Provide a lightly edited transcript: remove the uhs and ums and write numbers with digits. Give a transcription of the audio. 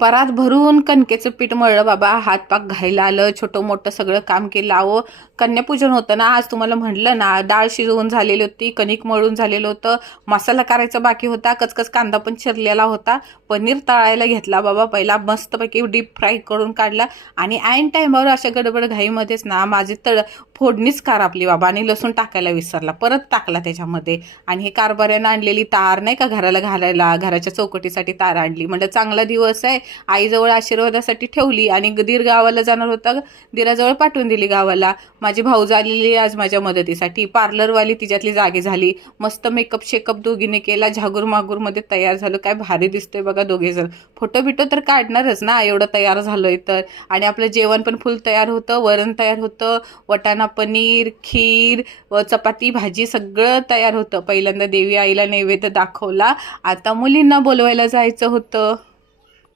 परात भरून कणकेचं पीठ मळलं बाबा, हातपाक घायला आलं, छोटं मोठं सगळं काम केलं. अहो कन्यापूजन होतं ना आज, तुम्हाला म्हटलं ना, डाळ शिजवून झालेली होती, कणिक मळून झालेलं होतं, मसाला करायचा बाकी होता, कचकच कांदा पण चिरलेला होता, पनीर तळायला घेतला बाबा, पहिला मस्तपैकी डीप फ्राय करून काढला आणि ऐन टाईमावर अशा गडबड घाईमध्येच ना माझी फोडणीच आपली बाबा आणि लसूण टाकायला विसरला, परत टाकला त्याच्यामध्ये. आणि हे कारभाऱ्यानं आणलेली तार नाही का घराला घालायला, घराच्या चौकटीसाठी तार आणली. म्हणजे चांगला दिवस आहे, आईजवळ आशीर्वादासाठी ठेवली आणि दीर गावाला जाणार होता, दिराजवळ पाठवून दिली गावाला. माझी भाऊज आलेली आज माझ्या मदतीसाठी, पार्लरवाली तिच्यातली जागी झाली, मस्त मेकअप शेकअप दोघीने केला, झागूर मागूरमध्ये तयार झालं. काय भारी दिसतोय बघा दोघे जण. फोटो बिटो तर काढणारच ना, एवढं तयार झालोय तर. आणि आपलं जेवण पण फुल तयार होतं, वरण तयार होतं, वटाणा पनीर, खीर, चपाती भाजी सगळं तयार होतं. पहिल्यांदा देवी आईला नैवेद्य दाखवला, आता मुलींना बोलवायला जायचं होतं.